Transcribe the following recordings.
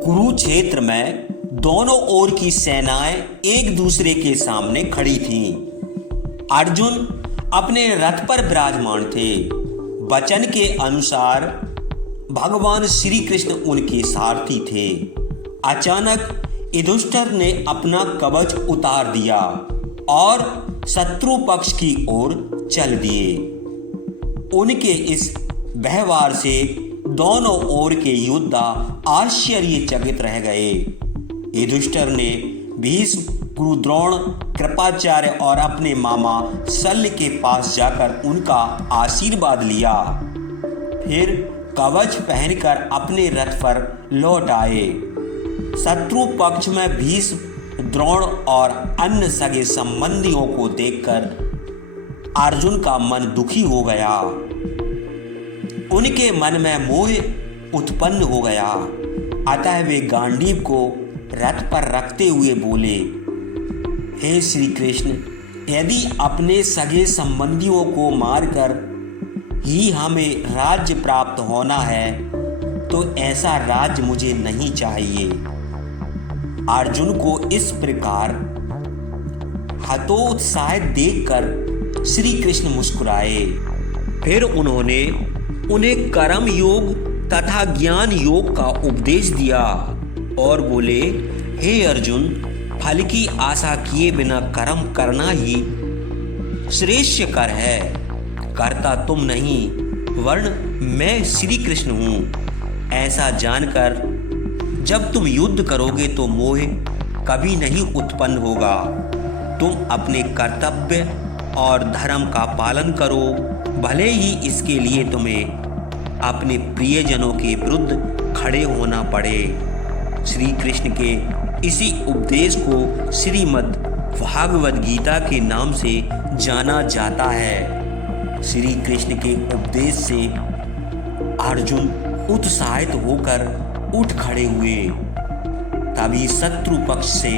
कुरुक्षेत्र में दोनों ओर की सेनाएं एक दूसरे के सामने खड़ी थीं। अर्जुन अपने रथ पर विराजमान थे। वचन के अनुसार भगवान श्री कृष्ण उनके सारथी थे। अचानक युधिष्ठिर ने अपना कवच उतार दिया और शत्रु पक्ष की ओर चल दिए। उनके इस व्यवहार से दोनों ओर के योद्धा आश्चर्यचकित रह गए। युधिष्ठिर ने भीष्म, गुरु द्रोण, कृपाचार्य और अपने मामा शल्य के पास जाकर उनका आशीर्वाद लिया। फिर कवच पहनकर अपने रथ पर लौट आए। शत्रु पक्ष में भीष्म, द्रोण और अन्य सगे संबंधियों को देखकर अर्जुन का मन दुखी हो गया। उनके मन में मोह उत्पन्न हो गया। अतः वे गांडीव को रथ पर रखते हुए बोले, हे श्री कृष्ण, यदि अपने सगे संबंधियों को मारकर ही हमें राज्य प्राप्त होना है तो ऐसा राज्य मुझे नहीं चाहिए। अर्जुन को इस प्रकार हतोत्साहित देखकर श्री कृष्ण मुस्कुराए। फिर उन्होंने उन्हें कर्म योग तथा ज्ञान योग का उपदेश दिया और बोले, हे अर्जुन, फल की आशा किए बिना कर्म करना ही श्रेष्ठ कर है। करता तुम नहीं वर्ण मैं श्री कृष्ण हूँ। ऐसा जानकर जब तुम युद्ध करोगे तो मोह कभी नहीं उत्पन्न होगा। तुम अपने कर्तव्य और धर्म का पालन करो, भले ही इसके लिए तुम्हें अपने प्रियजनों के विरुद्ध खड़े होना पड़े। श्री कृष्ण के इसी उपदेश को श्रीमद् भागवत गीता के नाम से जाना जाता है। श्री कृष्ण के उपदेश से अर्जुन उत्साहित होकर उठ खड़े हुए। तभी शत्रु पक्ष से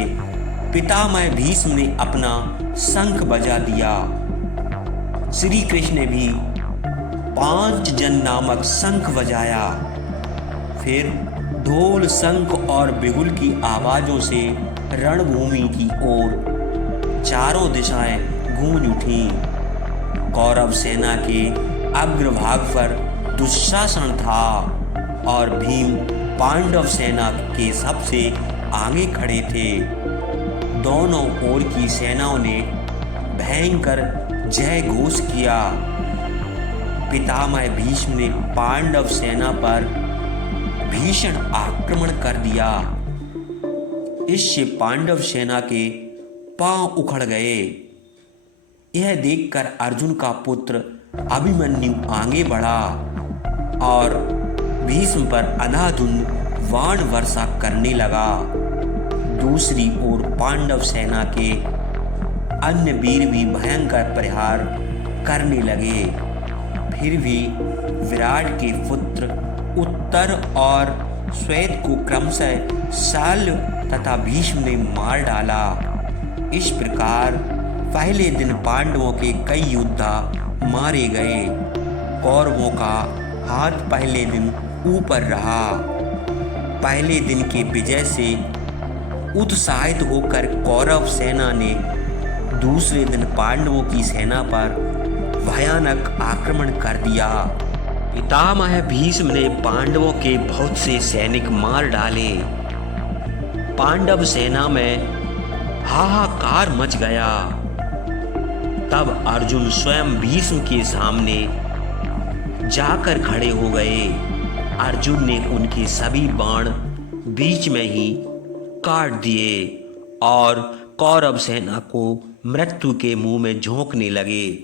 पितामह भीष्म ने अपना शंख बजा दिया। श्री कृष्ण ने भी 5 जन नामक शंख बजाया। फिर ढोल, शंख और बिगुल की आवाजों से रणभूमि की ओर चारों दिशाएं गूंज उठी। कौरव सेना के अग्रभाग पर दुशासन था और भीम पांडव सेना के सबसे आगे खड़े थे। दोनों ओर की सेनाओं ने भयंकर जय घोष किया। पितामह भीष्म ने पांडव सेना पर भीषण आक्रमण कर दिया। इससे पांडव सेना के पांव उखड़ गए। यह देखकर अर्जुन का पुत्र अभिमन्यु आगे बढ़ा और भीष्म पर अंधाधुंध बाण वर्षा करने लगा। दूसरी ओर पांडव सेना के अन्य वीर भी भयंकर प्रहार करने लगे। फिर भी विराट के पुत्र उत्तर और श्वेत को क्रमशः शल्य तथा भीष्म ने मार डाला। इस प्रकार पहले दिन पांडवों के कई योद्धा मारे गए। कौरवों का हाथ पहले दिन ऊपर रहा। पहले दिन के विजय से उत्साहित होकर कौरव सेना ने दूसरे दिन पांडवों की सेना पर भयानक आक्रमण कर दिया। पितामह भीष्म ने पांडवों के बहुत से सैनिक मार डाले। पांडव सेना में हाहाकार मच गया। तब अर्जुन स्वयं भीष्म के सामने जाकर खड़े हो गए। अर्जुन ने उनके सभी बाण बीच में ही काट दिए और कौरव सेना को मृत्यु के मुंह में झोंकने लगे।